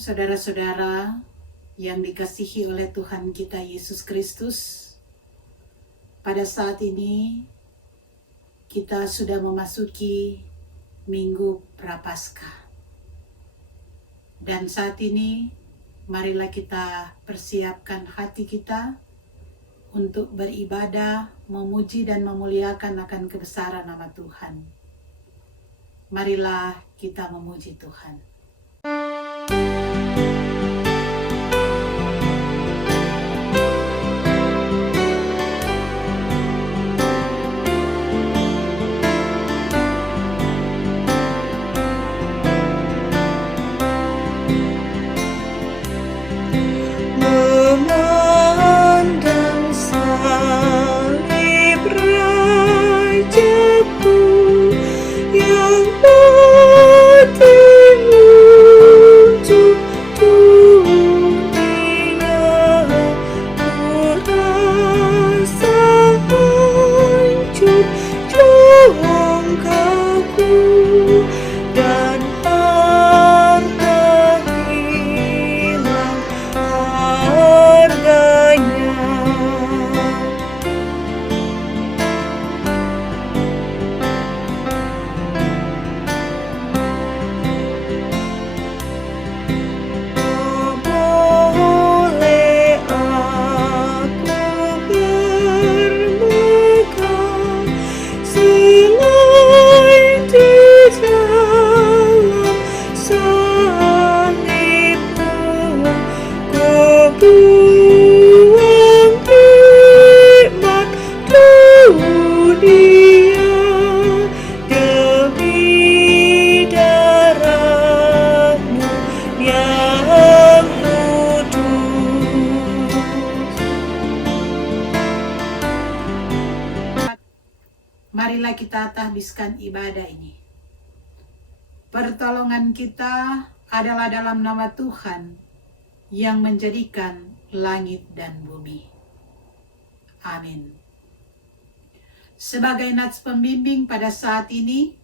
saudara-saudara yang dikasihi oleh Tuhan kita Yesus Kristus. Pada saat ini kita sudah memasuki Minggu Prapaskah. Dan saat ini marilah kita persiapkan hati kita untuk beribadah, memuji dan memuliakan akan kebesaran nama Tuhan. Marilah kita memuji Tuhan. Memandang salib Rajaku yang mati untuk dunia, ku rasa hancur jangkaku dan harta hilang harganya. Boleh aku bermegang silai di dalam salibmu, ku buang nikmat dunia demi darah-Mu yang kudus. Marilah kita tahbiskan ibadah ini. Pertolongan kita adalah dalam nama Tuhan yang menjadikan langit dan bumi. Amin. Sebagai nats pembimbing pada saat ini,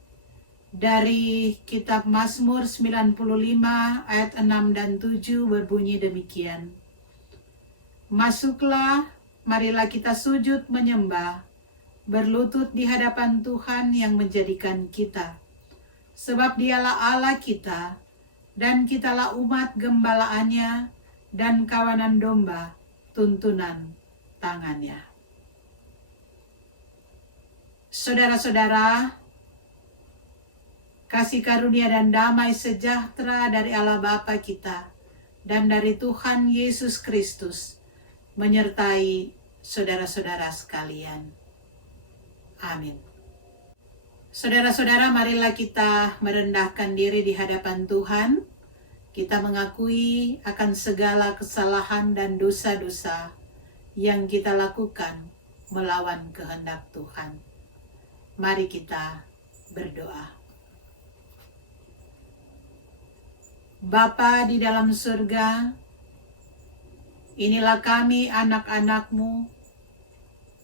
dari kitab Mazmur 95 ayat 6 dan 7 berbunyi demikian. Masuklah, marilah kita sujud menyembah, berlutut di hadapan Tuhan yang menjadikan kita. Sebab dialah Allah kita, dan kitalah umat gembalaannya, dan kawanan domba tuntunan tangannya. Saudara-saudara, kasih karunia dan damai sejahtera dari Allah Bapa kita dan dari Tuhan Yesus Kristus menyertai saudara-saudara sekalian. Amin. Saudara-saudara, marilah kita merendahkan diri di hadapan Tuhan. Kita mengakui akan segala kesalahan dan dosa-dosa yang kita lakukan melawan kehendak Tuhan. Mari kita berdoa. Bapa di dalam surga, inilah kami anak-anak-Mu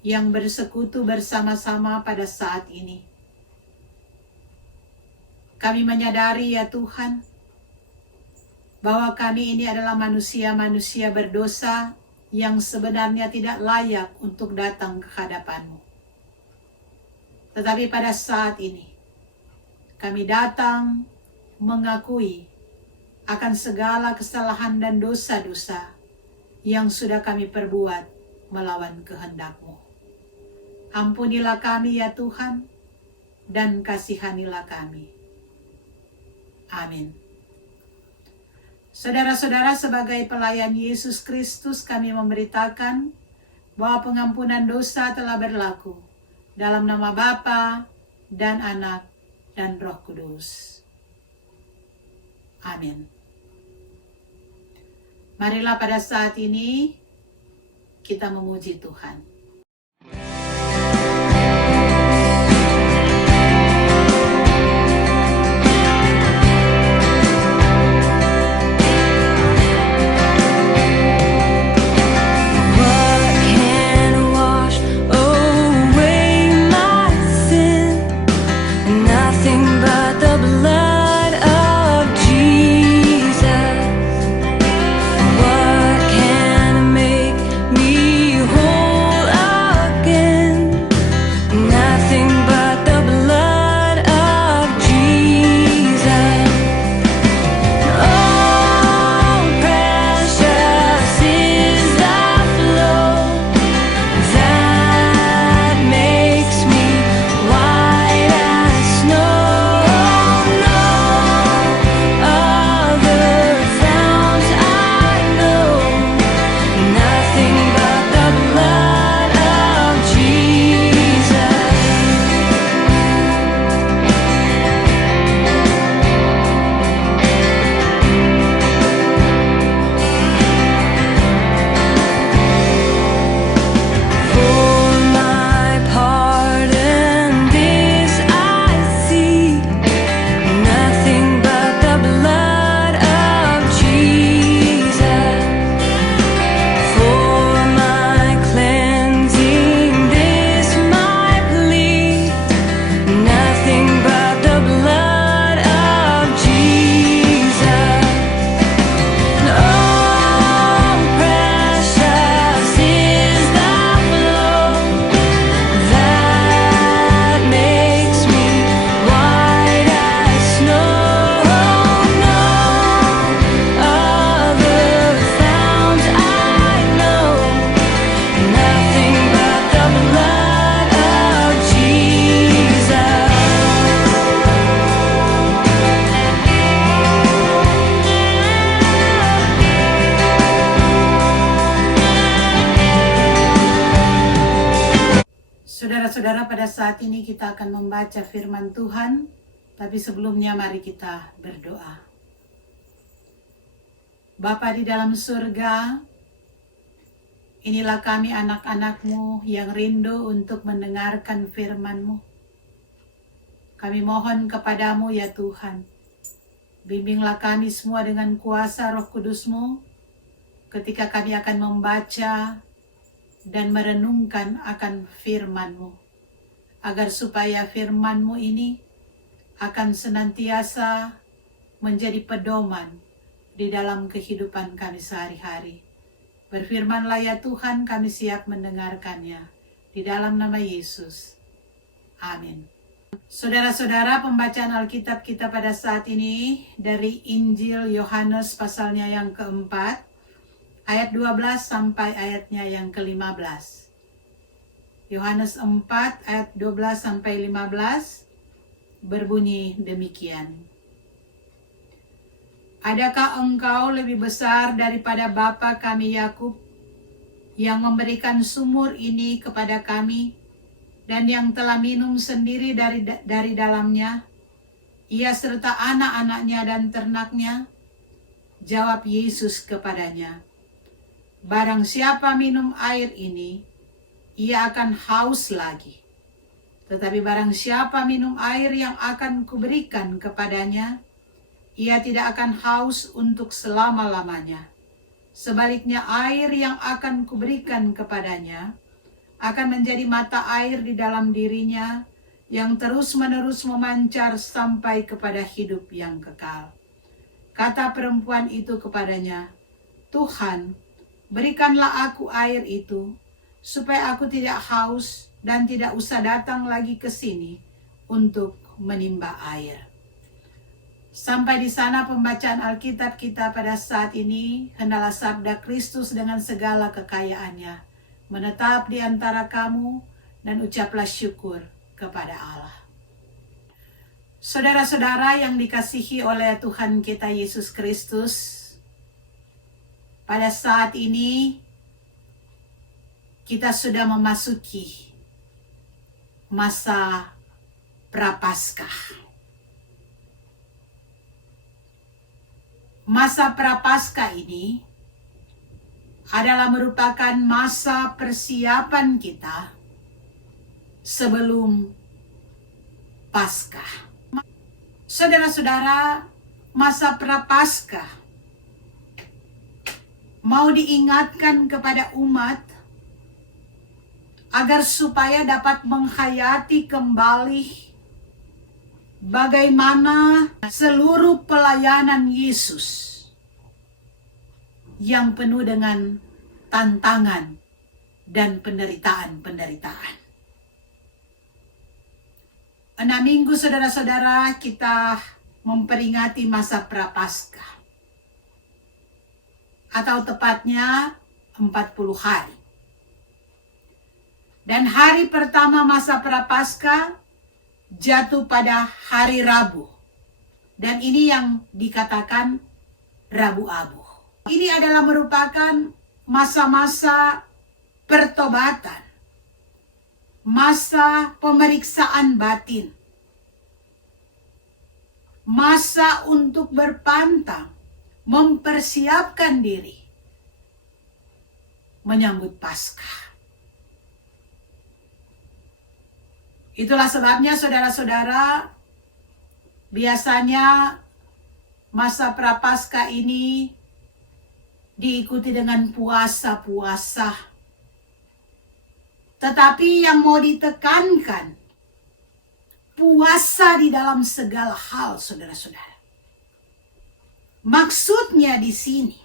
yang bersekutu bersama-sama pada saat ini. Kami menyadari ya Tuhan, bahwa kami ini adalah manusia-manusia berdosa yang sebenarnya tidak layak untuk datang ke hadapan-Mu. Tetapi pada saat ini, kami datang mengakui akan segala kesalahan dan dosa-dosa yang sudah kami perbuat melawan kehendak-Mu. Ampunilah kami ya Tuhan, dan kasihanilah kami. Amin. Saudara-saudara, sebagai pelayan Yesus Kristus, kami memberitakan bahwa pengampunan dosa telah berlaku dalam nama Bapa dan Anak dan Roh Kudus. Amin. Marilah pada saat ini kita memuji Tuhan. Nothing but the blood of Jesus. saudara, pada saat ini kita akan membaca firman Tuhan, tapi sebelumnya mari kita berdoa. Bapa di dalam surga, inilah kami anak-anak-Mu yang rindu untuk mendengarkan firman-Mu. Kami mohon kepadamu ya Tuhan, bimbinglah kami semua dengan kuasa Roh Kudus-Mu ketika kami akan membaca dan merenungkan akan firman-Mu, agar supaya firman-Mu ini akan senantiasa menjadi pedoman di dalam kehidupan kami sehari-hari. Berfirmanlah ya Tuhan, kami siap mendengarkannya. Di dalam nama Yesus. Amin. Saudara-saudara, pembacaan Alkitab kita pada saat ini dari Injil Yohanes pasalnya yang keempat, ayat 12 sampai ayatnya yang ke-15. Yohanes 4 ayat 12 sampai 15 berbunyi demikian. Adakah engkau lebih besar daripada bapa kami Yakub yang memberikan sumur ini kepada kami dan yang telah minum sendiri dari dalamnya, ia serta anak-anaknya dan ternaknya? Jawab Yesus kepadanya, barang siapa minum air ini, ia akan haus lagi. Tetapi barang siapa minum air yang akan kuberikan kepadanya, ia tidak akan haus untuk selama-lamanya. Sebaliknya air yang akan kuberikan kepadanya akan menjadi mata air di dalam dirinya yang terus-menerus memancar sampai kepada hidup yang kekal. Kata perempuan itu kepadanya, Tuhan, berikanlah aku air itu, supaya aku tidak haus dan tidak usah datang lagi ke sini untuk menimba air. Sampai di sana pembacaan Alkitab kita pada saat ini. Hendaklah sabda Kristus dengan segala kekayaannya menetap di antara kamu, dan ucaplah syukur kepada Allah. Saudara-saudara yang dikasihi oleh Tuhan kita Yesus Kristus, pada saat ini kita sudah memasuki masa Prapaskah. Masa Prapaskah ini adalah merupakan masa persiapan kita sebelum Paskah. Saudara-saudara, masa Prapaskah mau diingatkan kepada umat agar supaya dapat menghayati kembali bagaimana seluruh pelayanan Yesus yang penuh dengan tantangan dan penderitaan-penderitaan. 6 minggu saudara-saudara kita memperingati masa Prapaskah, atau tepatnya 40 hari. Dan hari pertama masa Prapaskah jatuh pada hari Rabu. Dan ini yang dikatakan Rabu Abu. Ini adalah merupakan masa-masa pertobatan. Masa pemeriksaan batin. Masa untuk berpantang, mempersiapkan diri menyambut Paskah. Itulah sebabnya saudara-saudara, biasanya masa Prapaskah ini diikuti dengan puasa-puasa. Tetapi yang mau ditekankan, puasa di dalam segala hal, saudara-saudara. Maksudnya di sini,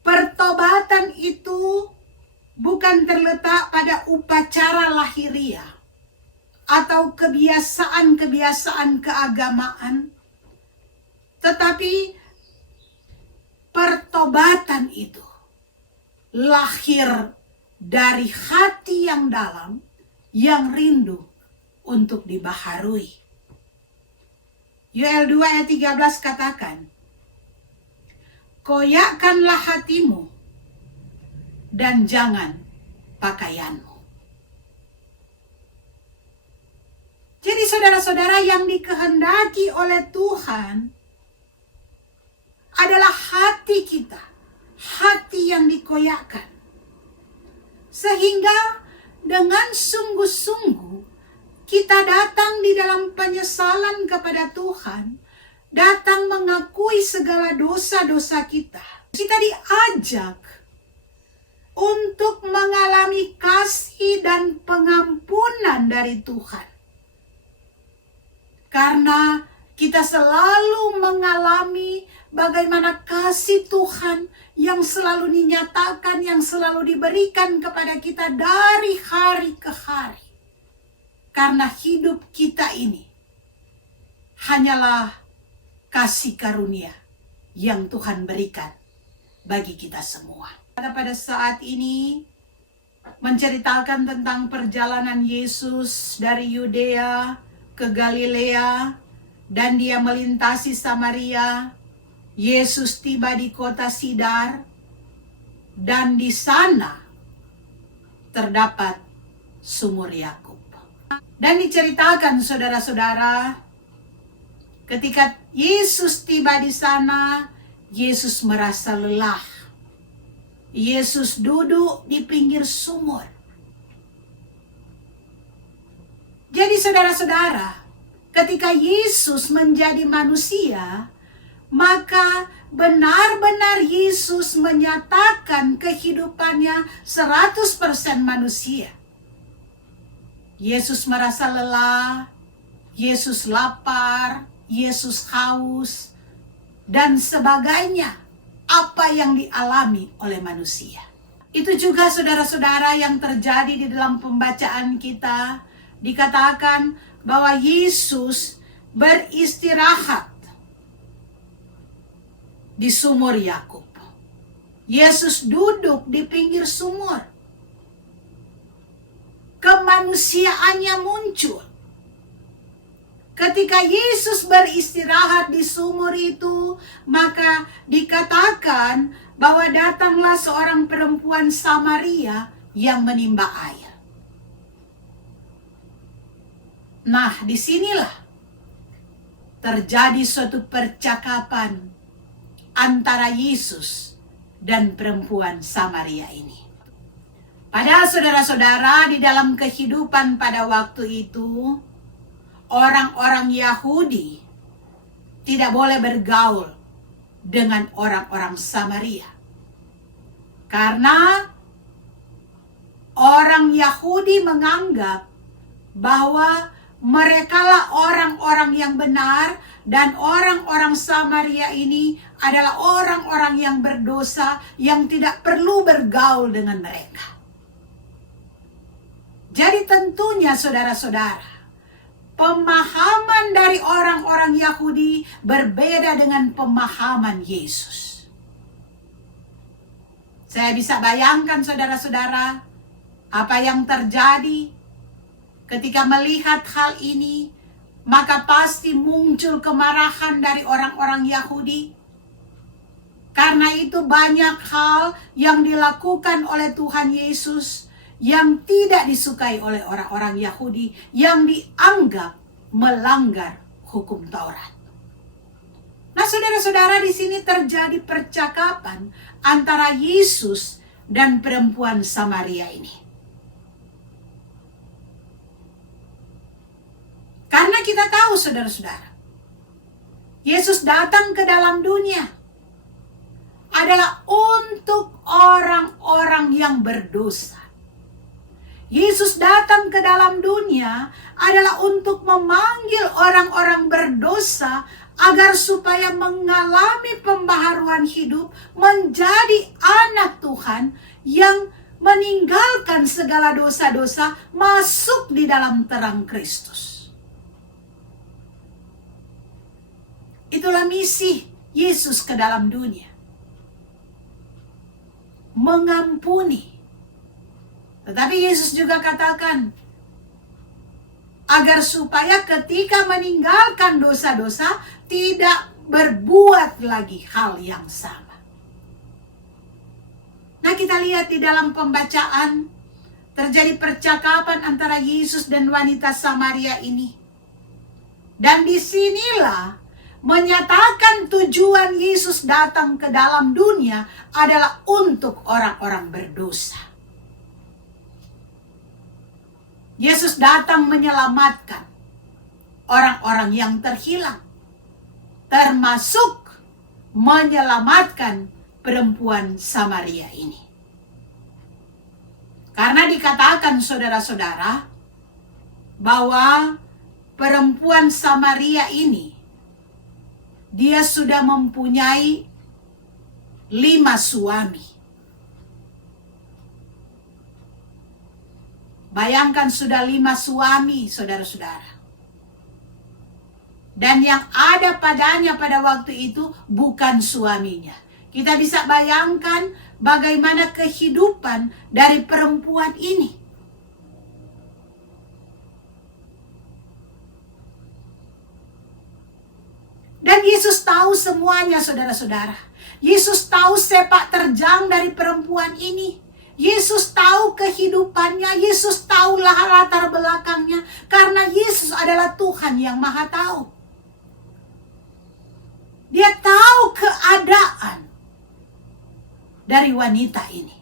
pertobatan itu bukan terletak pada upacara lahiriah atau kebiasaan-kebiasaan keagamaan, tetapi pertobatan itu lahir dari hati yang dalam yang rindu untuk dibaharui. Yoel 2 ayat 13 katakan, koyakkanlah hatimu dan jangan pakaianmu. Jadi saudara-saudara, yang dikehendaki oleh Tuhan adalah hati kita, hati yang dikoyakkan. Sehingga dengan sungguh-sungguh kita datang di dalam penyesalan kepada Tuhan, datang mengakui segala dosa-dosa kita. Kita diajak untuk mengalami kasih dan pengampunan dari Tuhan. Karena kita selalu mengalami bagaimana kasih Tuhan yang selalu dinyatakan, yang selalu diberikan kepada kita dari hari ke hari. Karena hidup kita ini hanyalah kasih karunia yang Tuhan berikan bagi kita semua. Pada saat ini menceritakan tentang perjalanan Yesus dari Yudea ke Galilea, dan dia melintasi Samaria. Yesus tiba di kota Sidar, dan di sana terdapat sumur Yakub. Dan diceritakan saudara-saudara, ketika Yesus tiba di sana, Yesus merasa lelah. Yesus duduk di pinggir sumur. Jadi saudara-saudara, ketika Yesus menjadi manusia, maka benar-benar Yesus menyatakan kehidupannya 100% manusia. Yesus merasa lelah, Yesus lapar, Yesus haus, dan sebagainya, apa yang dialami oleh manusia. Itu juga saudara-saudara yang terjadi di dalam pembacaan kita. Dikatakan bahwa Yesus beristirahat di sumur Yakub. Yesus duduk di pinggir sumur. Kemanusiaannya muncul. Ketika Yesus beristirahat di sumur itu, maka dikatakan bahwa datanglah seorang perempuan Samaria yang menimba air. Nah, disinilah terjadi suatu percakapan antara Yesus dan perempuan Samaria ini. Padahal saudara-saudara, di dalam kehidupan pada waktu itu, orang-orang Yahudi tidak boleh bergaul dengan orang-orang Samaria. Karena orang Yahudi menganggap bahwa merekalah orang-orang yang benar, dan orang-orang Samaria ini adalah orang-orang yang berdosa yang tidak perlu bergaul dengan mereka. Jadi tentunya saudara-saudara, pemahaman dari orang-orang Yahudi berbeda dengan pemahaman Yesus. Saya bisa bayangkan saudara-saudara, apa yang terjadi ketika melihat hal ini, maka pasti muncul kemarahan dari orang-orang Yahudi. Karena itu banyak hal yang dilakukan oleh Tuhan Yesus yang tidak disukai oleh orang-orang Yahudi, yang dianggap melanggar hukum Taurat. Nah, saudara-saudara, di sini terjadi percakapan antara Yesus dan perempuan Samaria ini. Karena kita tahu saudara-saudara, Yesus datang ke dalam dunia adalah untuk orang-orang yang berdosa. Yesus datang ke dalam dunia adalah untuk memanggil orang-orang berdosa agar supaya mengalami pembaharuan hidup, menjadi anak Tuhan yang meninggalkan segala dosa-dosa, masuk di dalam terang Kristus. Itulah misi Yesus ke dalam dunia. Mengampuni. Tetapi Yesus juga katakan, agar supaya ketika meninggalkan dosa-dosa, tidak berbuat lagi hal yang sama. Nah, kita lihat di dalam pembacaan terjadi percakapan antara Yesus dan wanita Samaria ini. Dan disinilah menyatakan tujuan Yesus datang ke dalam dunia adalah untuk orang-orang berdosa. Yesus datang menyelamatkan orang-orang yang terhilang, termasuk menyelamatkan perempuan Samaria ini. Karena dikatakan saudara-saudara bahwa perempuan Samaria ini dia sudah mempunyai 5 suami. Bayangkan sudah 5 suami, saudara-saudara. Dan yang ada padanya pada waktu itu bukan suaminya. Kita bisa bayangkan bagaimana kehidupan dari perempuan ini. Dan Yesus tahu semuanya, saudara-saudara. Yesus tahu sepak terjang dari perempuan ini. Yesus tahu kehidupannya. Yesus tahu latar belakangnya. Karena Yesus adalah Tuhan yang Maha Tahu. Dia tahu keadaan dari wanita ini.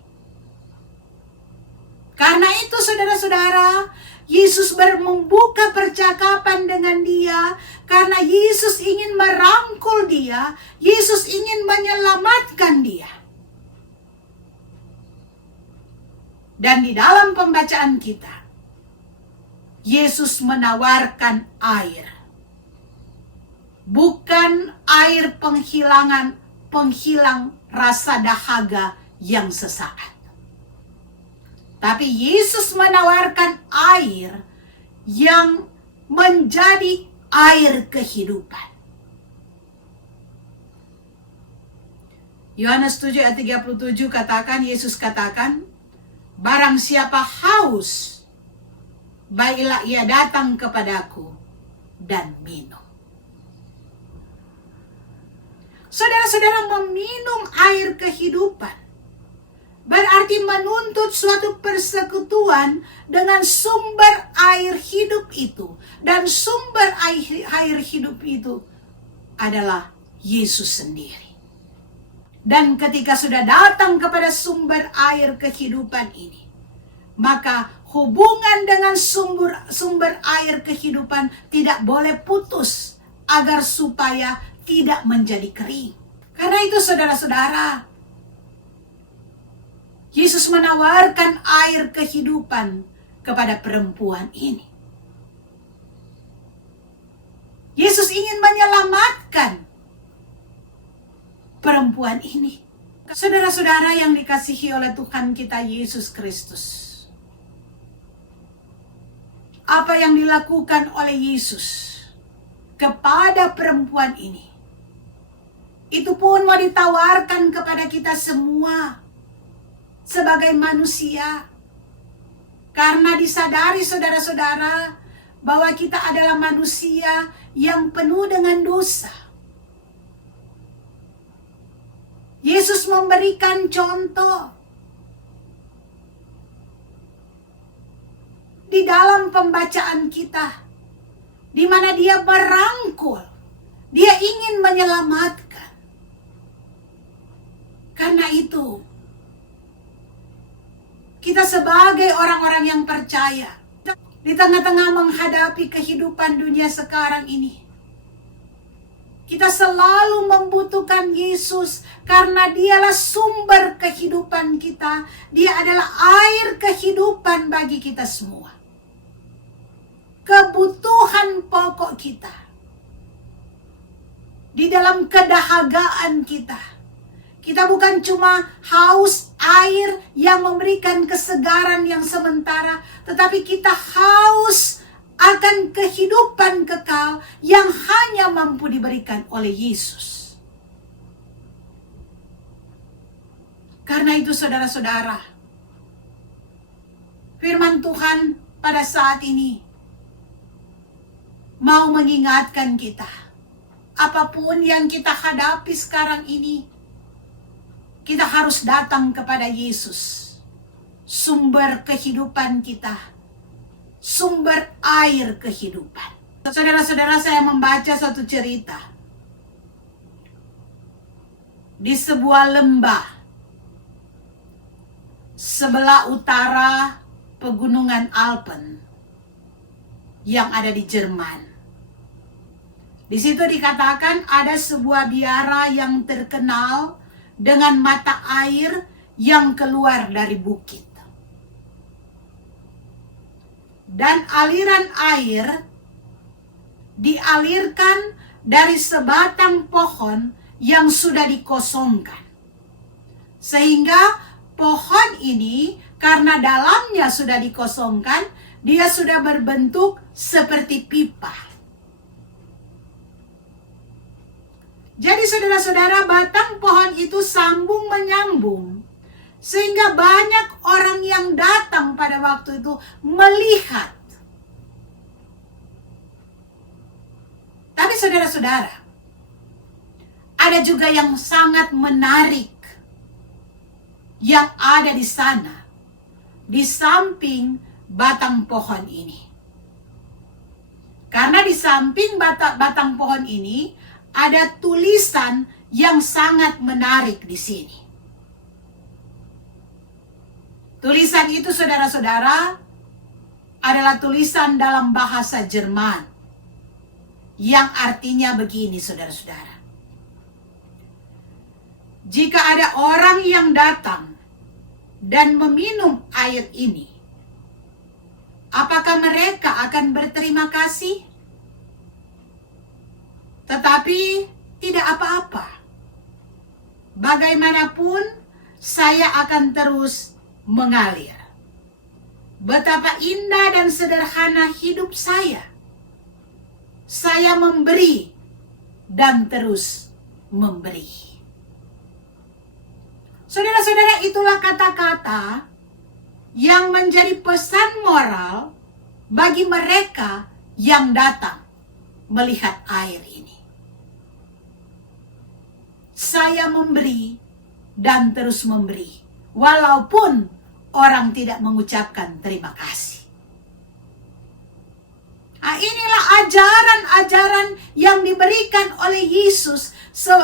Karena itu saudara-saudara, Yesus membuka percakapan dengan dia karena Yesus ingin merangkul dia, Yesus ingin menyelamatkan dia. Dan di dalam pembacaan kita, Yesus menawarkan air. Bukan air penghilang rasa dahaga yang sesaat. Tapi Yesus menawarkan air yang menjadi air kehidupan. Yohanes 7 ayat 37 Yesus katakan, barang siapa haus, baiklah ia datang kepadaku dan minum. Saudara-saudara, meminum air kehidupan berarti menuntut suatu persekutuan dengan sumber air hidup itu. Dan sumber air hidup itu adalah Yesus sendiri. Dan ketika sudah datang kepada sumber air kehidupan ini, maka hubungan dengan sumber air kehidupan tidak boleh putus agar supaya tidak menjadi kering. Karena itu saudara-saudara, Yesus menawarkan air kehidupan kepada perempuan ini. Yesus ingin menyelamatkan perempuan ini. Saudara-saudara yang dikasihi oleh Tuhan kita Yesus Kristus, apa yang dilakukan oleh Yesus kepada perempuan ini, itu pun mau ditawarkan kepada kita semua sebagai manusia. Karena disadari saudara-saudara bahwa kita adalah manusia yang penuh dengan dosa. Yesus memberikan contoh di dalam pembacaan kita, di mana dia merangkul, dia ingin menyelamatkan. Karena itu, kita sebagai orang-orang yang percaya, di tengah-tengah menghadapi kehidupan dunia sekarang ini, kita selalu membutuhkan Yesus karena dialah sumber kehidupan kita. Dia adalah air kehidupan bagi kita semua. Kebutuhan pokok kita di dalam kedahagaan kita. Kita bukan cuma haus air yang memberikan kesegaran yang sementara, tetapi kita haus akan kehidupan kekal yang hanya mampu diberikan oleh Yesus. Karena itu saudara-saudara, firman Tuhan pada saat ini mau mengingatkan kita, apapun yang kita hadapi sekarang ini, kita harus datang kepada Yesus sumber kehidupan kita, sumber air kehidupan. Saudara-saudara, saya membaca suatu cerita di sebuah lembah sebelah utara pegunungan Alpen yang ada di Jerman. Di situ dikatakan ada sebuah biara yang terkenal dengan mata air yang keluar dari bukit. Dan aliran air dialirkan dari sebatang pohon yang sudah dikosongkan. Sehingga pohon ini karena dalamnya sudah dikosongkan, dia sudah berbentuk seperti pipa. Jadi saudara-saudara, batang pohon itu sambung menyambung. Sehingga banyak orang yang datang pada waktu itu melihat. Tapi saudara-saudara, ada juga yang sangat menarik yang ada di sana, di samping batang pohon ini. Karena di samping batang pohon ini ada tulisan yang sangat menarik di sini. Tulisan itu saudara-saudara adalah tulisan dalam bahasa Jerman yang artinya begini, saudara-saudara. Jika ada orang yang datang dan meminum air ini, apakah mereka akan berterima kasih? Tetapi tidak apa-apa. Bagaimanapun saya akan terus mengalir. Betapa indah dan sederhana hidup saya. Saya memberi dan terus memberi. Saudara-saudara, itulah kata-kata yang menjadi pesan moral bagi mereka yang datang melihat air ini. Saya memberi dan terus memberi, walaupun orang tidak mengucapkan terima kasih. Nah, inilah ajaran-ajaran yang diberikan oleh Yesus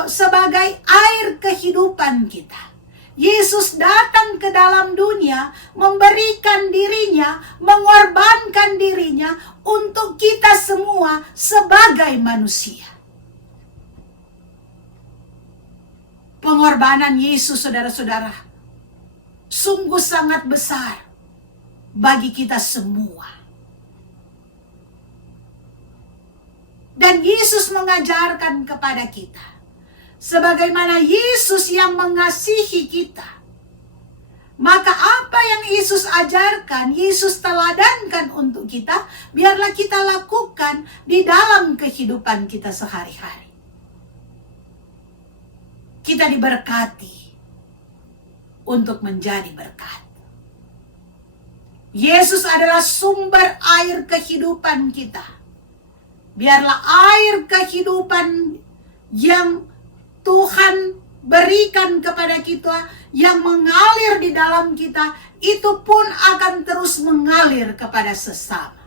sebagai air kehidupan kita. Yesus datang ke dalam dunia, memberikan dirinya, mengorbankan dirinya untuk kita semua sebagai manusia. Pengorbanan Yesus, saudara-saudara, sungguh sangat besar bagi kita semua. Dan Yesus mengajarkan kepada kita, sebagaimana Yesus yang mengasihi kita, maka apa yang Yesus ajarkan, Yesus teladankan untuk kita, biarlah kita lakukan di dalam kehidupan kita sehari-hari. Kita diberkati untuk menjadi berkat. Yesus adalah sumber air kehidupan kita. Biarlah air kehidupan yang Tuhan berikan kepada kita, yang mengalir di dalam kita, itu pun akan terus mengalir kepada sesama.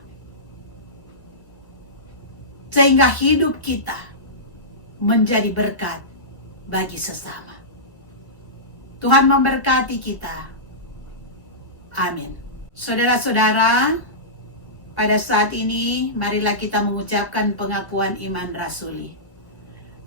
Sehingga hidup kita menjadi berkat bagi sesama. Tuhan memberkati kita. Amin. Saudara-saudara, pada saat ini marilah kita mengucapkan pengakuan iman rasuli.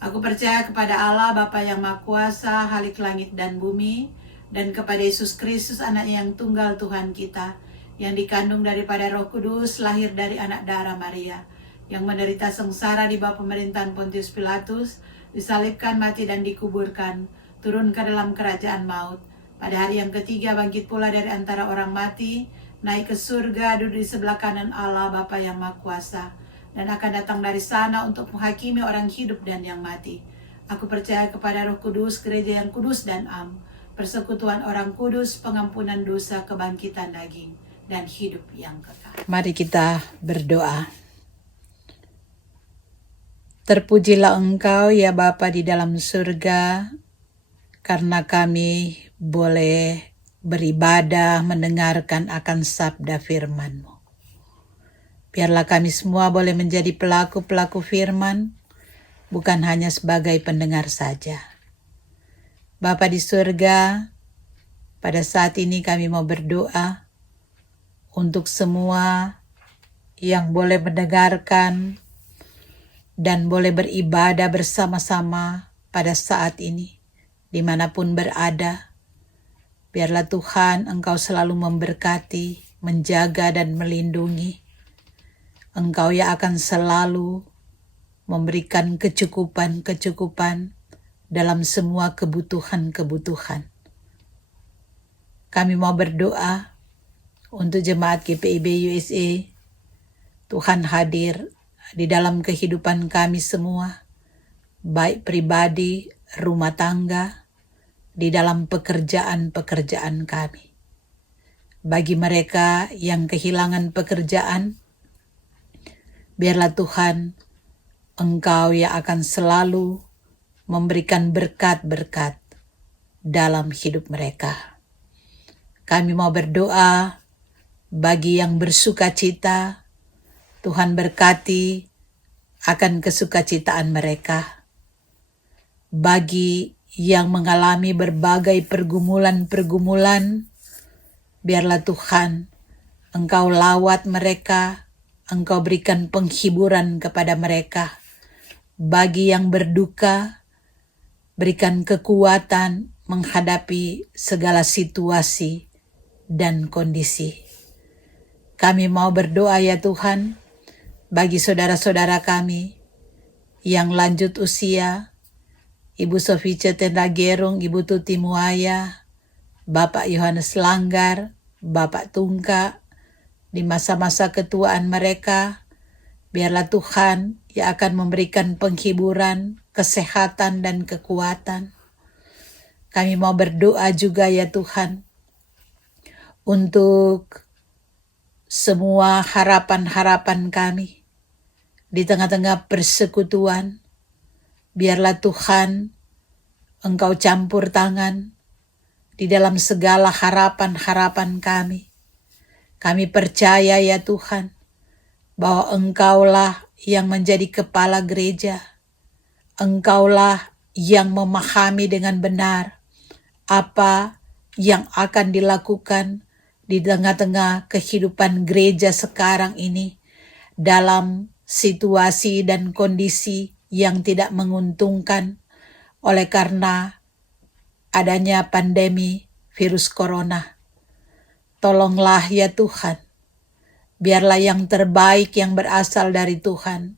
Aku percaya kepada Allah Bapa yang Maha Kuasa, Khalik langit dan bumi, dan kepada Yesus Kristus, Anaknya yang tunggal Tuhan kita, yang dikandung daripada Roh Kudus, lahir dari anak darah Maria, yang menderita sengsara di bawah pemerintahan Pontius Pilatus, disalibkan, mati dan dikuburkan, turun ke dalam kerajaan maut. Pada hari yang ketiga bangkit pula dari antara orang mati, naik ke surga, duduk di sebelah kanan Allah Bapa yang Maha Kuasa, dan akan datang dari sana untuk menghakimi orang hidup dan yang mati. Aku percaya kepada Roh Kudus, gereja yang kudus dan am, persekutuan orang kudus, pengampunan dosa, kebangkitan daging, dan hidup yang kekal. Mari kita berdoa. Terpujilah Engkau ya Bapa di dalam surga, karena kami boleh beribadah, mendengarkan akan sabda firman-Mu. Biarlah kami semua boleh menjadi pelaku-pelaku firman, bukan hanya sebagai pendengar saja. Bapa di surga, pada saat ini kami mau berdoa untuk semua yang boleh mendengarkan dan boleh beribadah bersama-sama pada saat ini, dimanapun berada. Biarlah Tuhan Engkau selalu memberkati, menjaga dan melindungi. Engkau yang akan selalu memberikan kecukupan-kecukupan dalam semua kebutuhan-kebutuhan. Kami mau berdoa untuk jemaat GPIB USA. Tuhan hadir di dalam kehidupan kami semua, baik pribadi, rumah tangga, di dalam pekerjaan-pekerjaan kami. Bagi mereka yang kehilangan pekerjaan, biarlah Tuhan, Engkau yang akan selalu memberikan berkat-berkat dalam hidup mereka. Kami mau berdoa bagi yang bersuka cita, Tuhan berkati akan kesukacitaan mereka. Bagi yang mengalami berbagai pergumulan-pergumulan, biarlah Tuhan, Engkau lawat mereka, Engkau berikan penghiburan kepada mereka. Bagi yang berduka, berikan kekuatan menghadapi segala situasi dan kondisi. Kami mau berdoa ya Tuhan, bagi saudara-saudara kami yang lanjut usia, Ibu Sofice Tendagerung, Ibu Tuti Muaya, Bapak Yohanes Langgar, Bapak Tungka, di masa-masa ketuaan mereka, biarlah Tuhan yang akan memberikan penghiburan, kesehatan dan kekuatan. Kami mau berdoa juga ya Tuhan, untuk semua harapan-harapan kami di tengah-tengah persekutuan. Biarlah Tuhan, Engkau campur tangan di dalam segala harapan-harapan kami. Kami percaya ya Tuhan, bahwa Engkaulah yang menjadi kepala gereja. Engkaulah yang memahami dengan benar apa yang akan dilakukan di tengah-tengah kehidupan gereja sekarang ini dalam situasi dan kondisi yang tidak menguntungkan oleh karena adanya pandemi virus corona. Tolonglah ya Tuhan, biarlah yang terbaik yang berasal dari Tuhan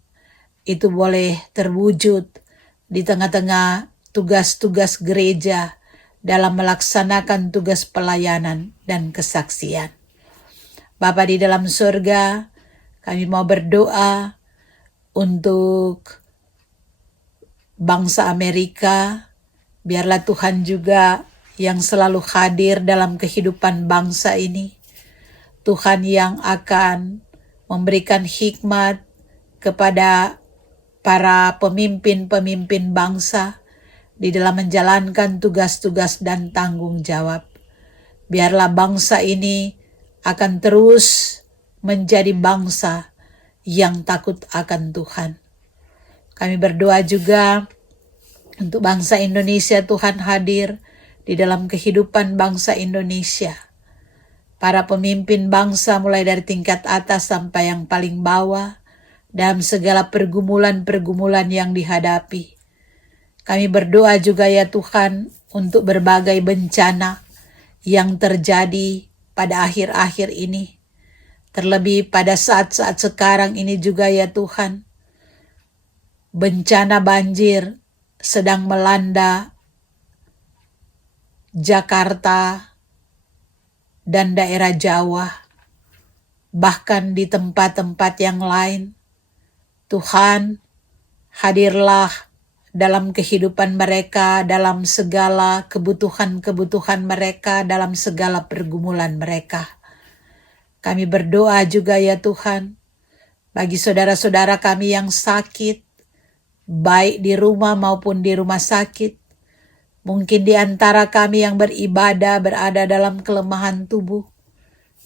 itu boleh terwujud di tengah-tengah tugas-tugas gereja dalam melaksanakan tugas pelayanan dan kesaksian. Bapa di dalam surga, kami mau berdoa untuk bangsa Amerika. Biarlah Tuhan juga yang selalu hadir dalam kehidupan bangsa ini. Tuhan yang akan memberikan hikmat kepada para pemimpin-pemimpin bangsa di dalam menjalankan tugas-tugas dan tanggung jawab. Biarlah bangsa ini akan terus menjadi bangsa yang takut akan Tuhan. Kami berdoa juga untuk bangsa Indonesia. Tuhan hadir di dalam kehidupan bangsa Indonesia. Para pemimpin bangsa mulai dari tingkat atas sampai yang paling bawah, dalam segala pergumulan-pergumulan yang dihadapi. Kami berdoa juga ya Tuhan untuk berbagai bencana yang terjadi pada akhir-akhir ini. Terlebih pada saat-saat sekarang ini juga ya Tuhan. Bencana banjir sedang melanda Jakarta dan daerah Jawa. Bahkan di tempat-tempat yang lain. Tuhan, hadirlah dalam kehidupan mereka, dalam segala kebutuhan-kebutuhan mereka, dalam segala pergumulan mereka. Kami berdoa juga ya Tuhan, bagi saudara-saudara kami yang sakit, baik di rumah maupun di rumah sakit. Mungkin di antara kami yang beribadah berada dalam kelemahan tubuh.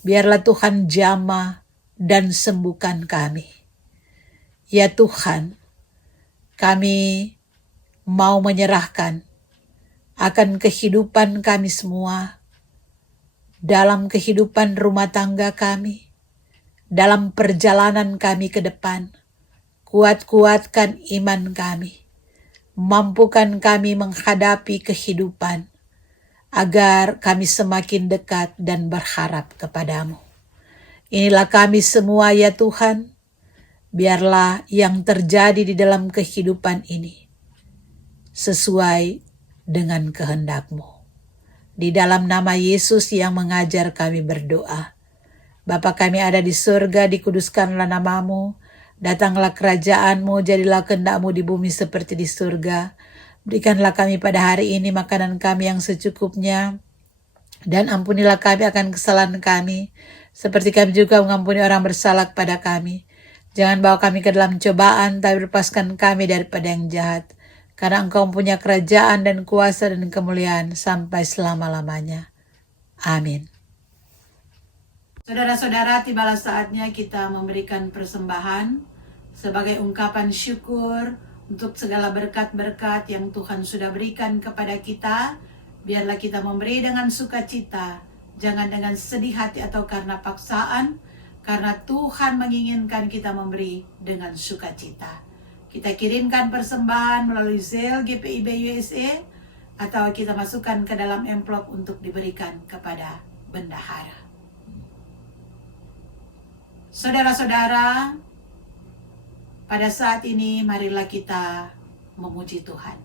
Biarlah Tuhan jamah dan sembuhkan kami. Ya Tuhan, kami mau menyerahkan akan kehidupan kami semua, dalam kehidupan rumah tangga kami, dalam perjalanan kami ke depan. Kuat-kuatkan iman kami, mampukan kami menghadapi kehidupan, agar kami semakin dekat dan berharap kepadamu. Inilah kami semua ya Tuhan, biarlah yang terjadi di dalam kehidupan ini sesuai dengan kehendak-Mu. Di dalam nama Yesus yang mengajar kami berdoa. Bapa kami ada di surga, dikuduskanlah nama-Mu, datanglah kerajaan-Mu, jadilah kehendak-Mu di bumi seperti di surga. Berikanlah kami pada hari ini makanan kami yang secukupnya, dan ampunilah kami akan kesalahan kami, seperti kami juga mengampuni orang bersalah kepada kami. Jangan bawa kami ke dalam cobaan, tapi lepaskan kami daripada yang jahat. Karena Engkau mempunyai kerajaan dan kuasa dan kemuliaan sampai selama-lamanya. Amin. Saudara-saudara, tibalah saatnya kita memberikan persembahan sebagai ungkapan syukur untuk segala berkat-berkat yang Tuhan sudah berikan kepada kita. Biarlah kita memberi dengan sukacita, jangan dengan sedih hati atau karena paksaan, karena Tuhan menginginkan kita memberi dengan sukacita. Kita kirimkan persembahan melalui Zelle GPIB USA, atau kita masukkan ke dalam amplop untuk diberikan kepada bendahara. Saudara-saudara, pada saat ini marilah kita memuji Tuhan.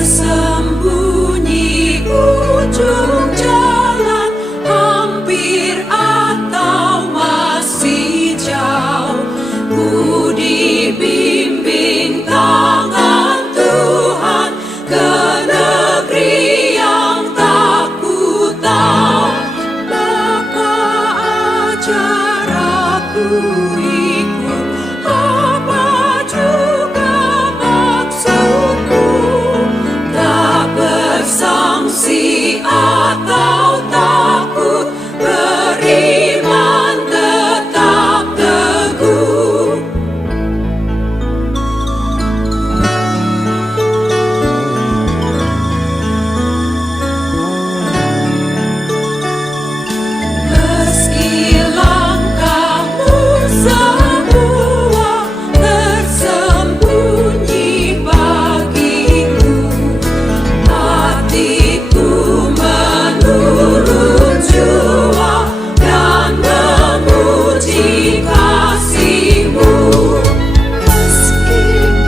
Tersembunyi ujung jalan, hampir atau masih jauh, ku dibimbing tangan Tuhan ke negeri yang tak ku tahu. Bapa ajar aku ikut, apa juga maksudku, tak bersangsi atau takut, beriman tetap teguh. Meski langkahmu semua tersembunyi bagiku, hatiku menurut jua dan memuji kasih-Mu. Meski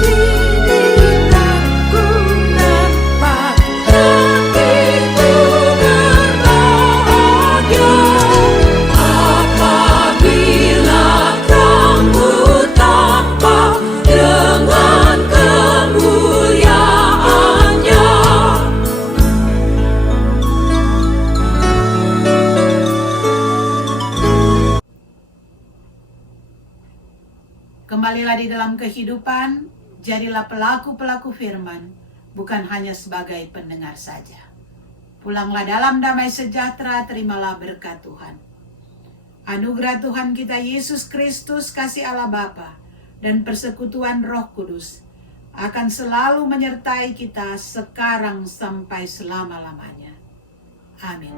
kini tak ku dapat, hatiku berbahagia apabila terang-Mu tampak dengan kemuliaan-Nya. Kembalilah di dalam kehidupan, jadilah pelaku-pelaku firman, bukan hanya sebagai pendengar saja. Pulanglah dalam damai sejahtera, terimalah berkat Tuhan. Anugerah Tuhan kita Yesus Kristus, kasih Allah Bapa, dan persekutuan Roh Kudus akan selalu menyertai kita sekarang sampai selama-lamanya. Amin.